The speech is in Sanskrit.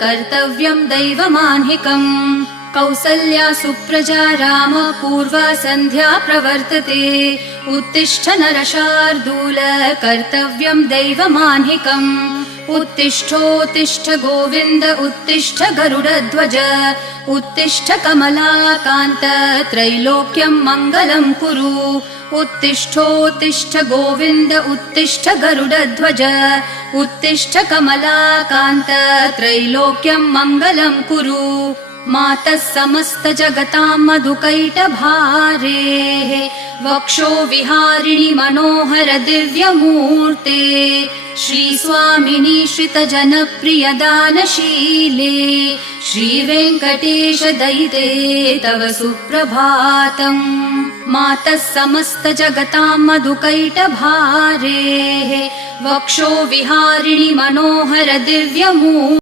कर्तव्यं दैवमान्हिकम् कौसल्या सुप्रजा राम पूर्वा सन्ध्या प्रवर्तते उत्तिष्ठ नरशार्दूल कर्तव्यं दैवमान्हिकम् उत्तिष्ठोत्तिष्ठ गोविन्द उत्तिष्ठ गरुडध्वज उत्तिष्ठ कमलाकान्त त्रैलोक्यं मङ्गलं कुरु उत्तिष्ठोत्तिष्ठ गोविन्द उत्तिष्ठ गरुडध्वज उत्तिष्ठ कमलाकान्त त्रैलोक्यं मङ्गलं कुरु मातः समस्त जगतां मधुकैटभारेः वक्षो विहारिणि मनोहर दिव्यमूर्ते श्रीस्वामिनि श्रितजनप्रिय दानशीले श्रीवेङ्कटेश दयिते तव सुप्रभातम् मातः समस्त जगतां मधुकैटभारेः वक्षो विहारिणि मनोहर दिव्यमूर्ते